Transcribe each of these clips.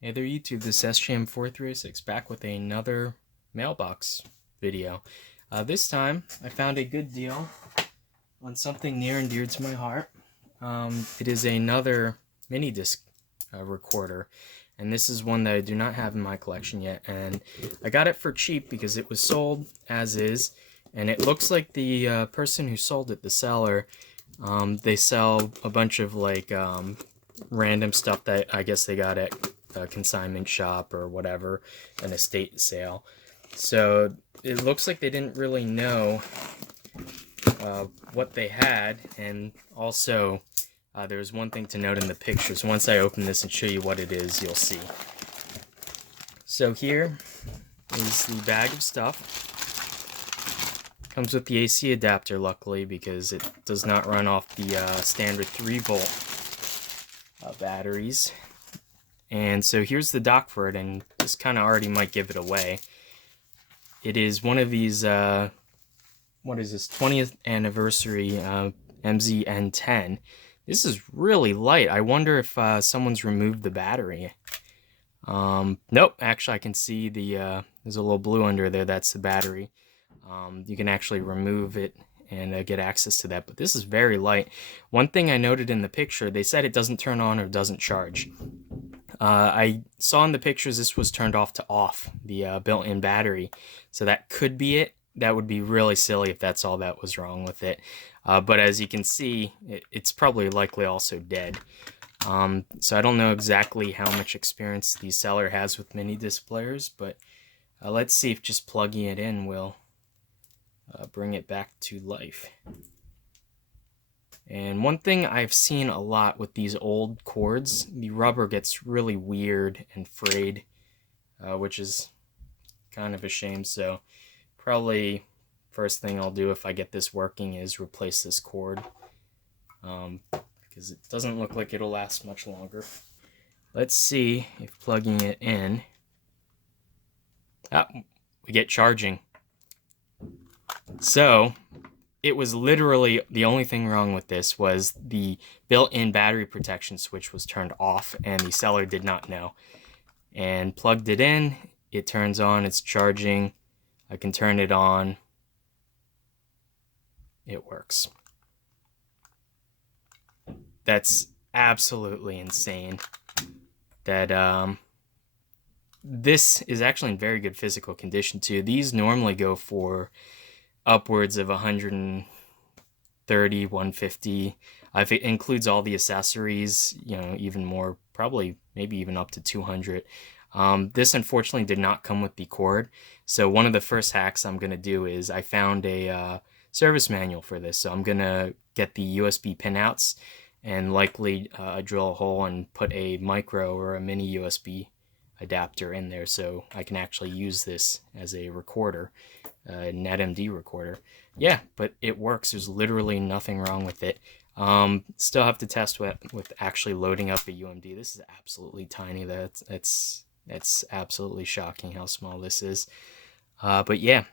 Hey there YouTube, this is SJM4306 back with another mailbox video. This time I found a good deal on something near and dear to my heart. It is another Minidisc recorder, and this is one that I do not have in my collection yet, and I got it for cheap because it was sold as is, and it looks like the person who sold it, the seller, they sell a bunch of like random stuff that I guess they got at a consignment shop or whatever, an estate sale. So it looks like they didn't really know what they had, and also there was one thing to note in the pictures. Once I open this and show you what it is, you'll see. So here is the bag of stuff. Comes with the AC adapter, luckily, because it does not run off the standard 3-volt batteries. And so here's the dock for it, and this kind of already might give it away. It is one of these, what is this, 20th anniversary MZ-N10. This is really light. I wonder if someone's removed the battery. Nope, actually I can see the, there's a little blue under there, that's the battery. You can actually remove it and get access to that, but this is very light. One thing I noted in the picture, they said it doesn't turn on or doesn't charge. I saw in the pictures this was turned off to off, the built-in battery, so that could be it. That would be really silly if that's all that was wrong with it. But as you can see, it's probably likely also dead. So I don't know exactly how much experience the seller has with mini disc players, but let's see if just plugging it in will bring it back to life. And one thing I've seen a lot with these old cords, the rubber gets really weird and frayed, which is kind of a shame. So probably first thing I'll do if I get this working is replace this cord, because it doesn't look like it'll last much longer. Let's see if plugging it in, we get charging. So it was literally the only thing wrong with this was the built-in battery protection switch was turned off, and the seller did not know. And plugged it in, it turns on, it's charging. I can turn it on. It works. That's absolutely insane. That this is actually in very good physical condition too. These normally go for upwards of 130, 150. If it includes all the accessories, you know, even more, probably maybe even up to 200. This unfortunately did not come with the cord. So one of the first hacks I'm going to do is I found a service manual for this. So I'm going to get the USB pinouts and likely drill a hole and put a micro or a mini USB adapter in there so I can actually use this as a recorder, a NetMD recorder. Yeah, but it works. There's literally nothing wrong with it. Still have to test with actually loading up a UMD. This is absolutely tiny. That's absolutely shocking how small this is. But yeah,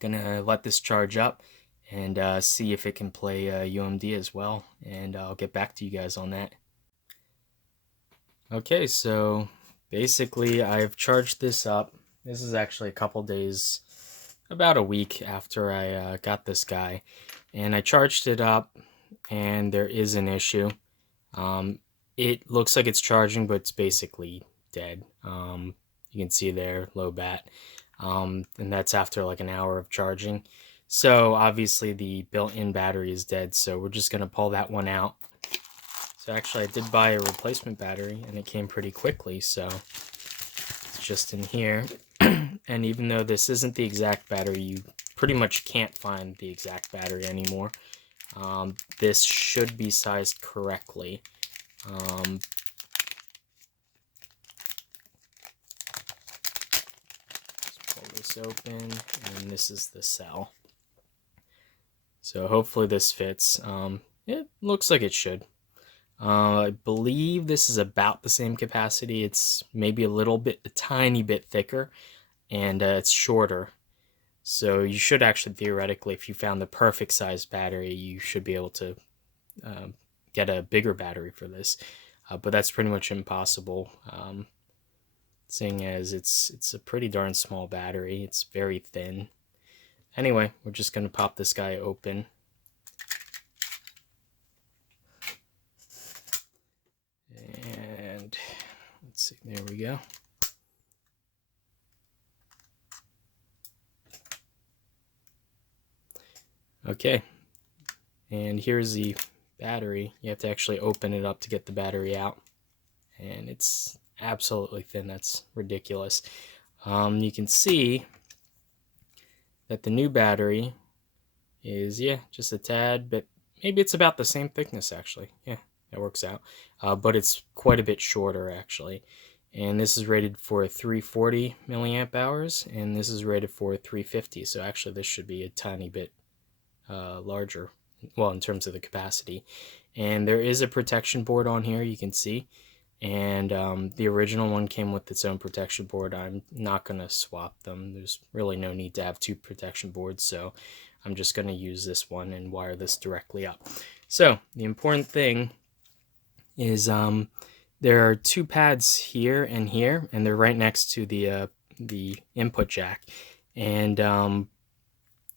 gonna let this charge up and see if it can play UMD as well, and I'll get back to you guys on that. Okay, so basically I've charged this up. This is actually a couple days, about a week after I got this guy, and I charged it up and there is an issue. It looks like it's charging, but it's basically dead. You can see there, low bat, and that's after like an hour of charging. So obviously the built-in battery is dead, so we're just gonna pull that one out. So actually I did buy a replacement battery and it came pretty quickly, so it's just in here. And even though this isn't the exact battery, you pretty much can't find the exact battery anymore. This should be sized correctly. Let's pull this open, and this is the cell. So hopefully this fits. It looks like it should. I believe this is about the same capacity. It's maybe a tiny bit thicker, and it's shorter. So you should actually, theoretically, if you found the perfect size battery, you should be able to get a bigger battery for this. But that's pretty much impossible. seeing as it's a pretty darn small battery. It's very thin. Anyway, we're just going to pop this guy open. And let's see, there we go. Okay, and here's the battery. You have to actually open it up to get the battery out, and it's absolutely thin. That's ridiculous. You can see that the new battery is, yeah, just a tad, but maybe it's about the same thickness actually. Yeah, that works out. But it's quite a bit shorter actually. And this is rated for 340 milliamp hours, and this is rated for 350. So actually this should be a tiny bit larger, well, in terms of the capacity. And there is a protection board on here, you can see. And the original one came with its own protection board. I'm not going to swap them. There's really no need to have two protection boards, so I'm just going to use this one and wire this directly up. So the important thing is there are two pads here, and they're right next to the input jack. And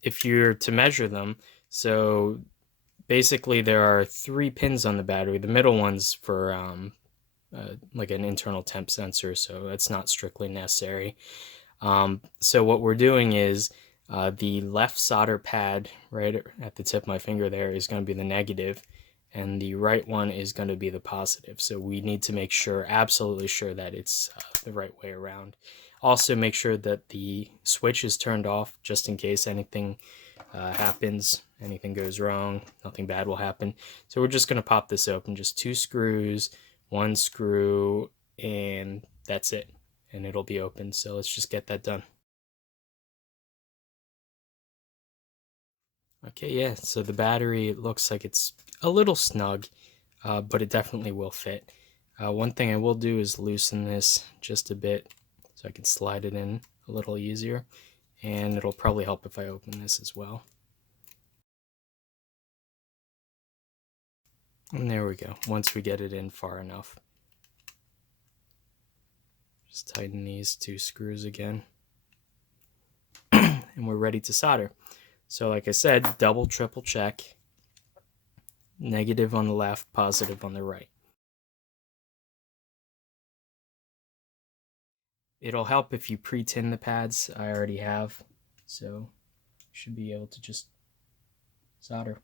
if you're to measure them, so basically there are 3 pins on the battery. The middle one's for like an internal temp sensor, so that's not strictly necessary. So what we're doing is the left solder pad right at the tip of my finger there is going to be the negative, and the right one is going to be the positive. So we need to make sure, absolutely sure, that it's the right way around. Also make sure that the switch is turned off just in case anything happens, anything goes wrong, nothing bad will happen. So we're just going to pop this open, just 2 screws, 1 screw, and that's it, and it'll be open. So let's just get that done. Okay, yeah, so the battery, it looks like it's a little snug, but it definitely will fit. One thing I will do is loosen this just a bit so I can slide it in a little easier, and it'll probably help if I open this as well. And there we go, once we get it in far enough. Just tighten these 2 screws again, and we're ready to solder. So like I said, double, triple check. Negative on the left, positive on the right. It'll help if you pre-tin the pads. I already have, so you should be able to just solder.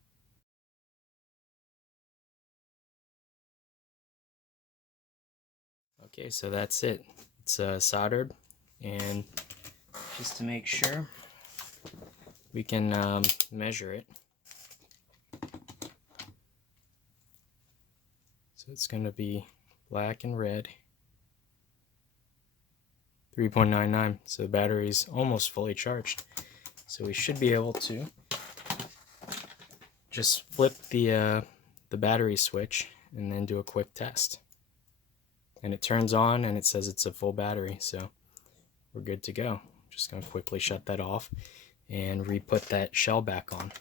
Okay, so that's it. It's soldered, and just to make sure, we can measure it. So it's going to be black and red. 3.99, so the battery's almost fully charged. So we should be able to just flip the battery switch and then do a quick test. And it turns on and it says it's a full battery, so we're good to go. Just going to quickly shut that off and re-put that shell back on.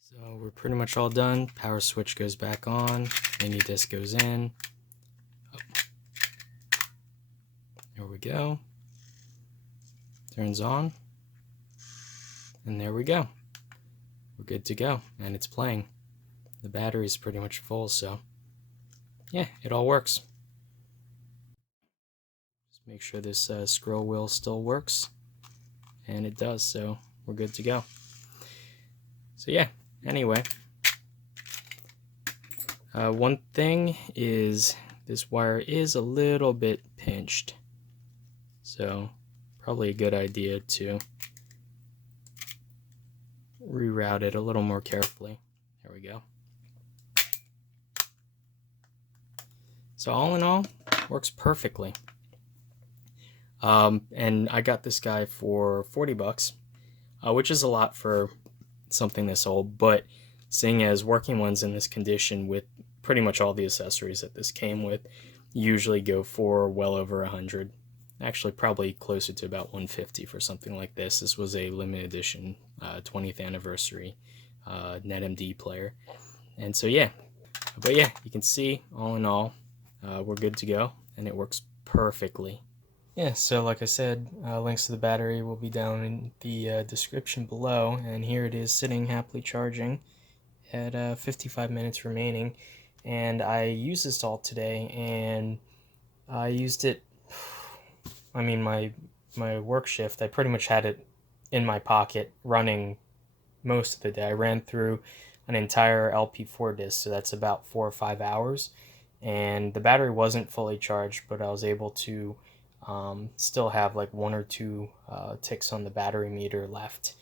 So we're pretty much all done. Power switch goes back on, Minidisc goes in. Oh. There we go. Turns on. And there we go. We're good to go, and it's playing. The battery's pretty much full, so yeah, it all works. Just make sure this scroll wheel still works, and it does, so we're good to go. So yeah, anyway, one thing is this wire is a little bit pinched, so probably a good idea to reroute it a little more carefully. There we go. So all in all, works perfectly. And I got this guy for 40 bucks, which is a lot for something this old, but seeing as working ones in this condition with pretty much all the accessories that this came with usually go for well over 100. Actually, probably closer to about 150 for something like this. This was a limited edition 20th anniversary NetMD player. And so yeah, but yeah, you can see all in all, we're good to go, and it works perfectly. Yeah, so like I said, links to the battery will be down in the description below, and here it is sitting happily charging at 55 minutes remaining. And I used this all today, and I used it, I mean, my work shift, I pretty much had it in my pocket running most of the day. I ran through an entire LP4 disc, so that's about 4 or 5 hours, and the battery wasn't fully charged, but I was able to still have like 1 or 2 ticks on the battery meter left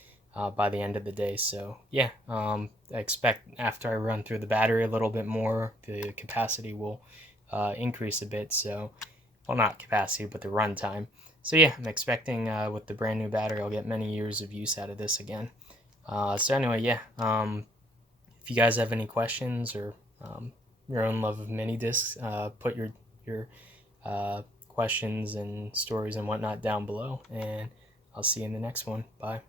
by the end of the day. So yeah, I expect after I run through the battery a little bit more, the capacity will increase a bit. So, well, not capacity, but the runtime. So yeah, I'm expecting with the brand new battery, I'll get many years of use out of this again. So anyway, yeah, if you guys have any questions or your own love of mini discs, put your questions and stories and whatnot down below, and I'll see you in the next one. Bye.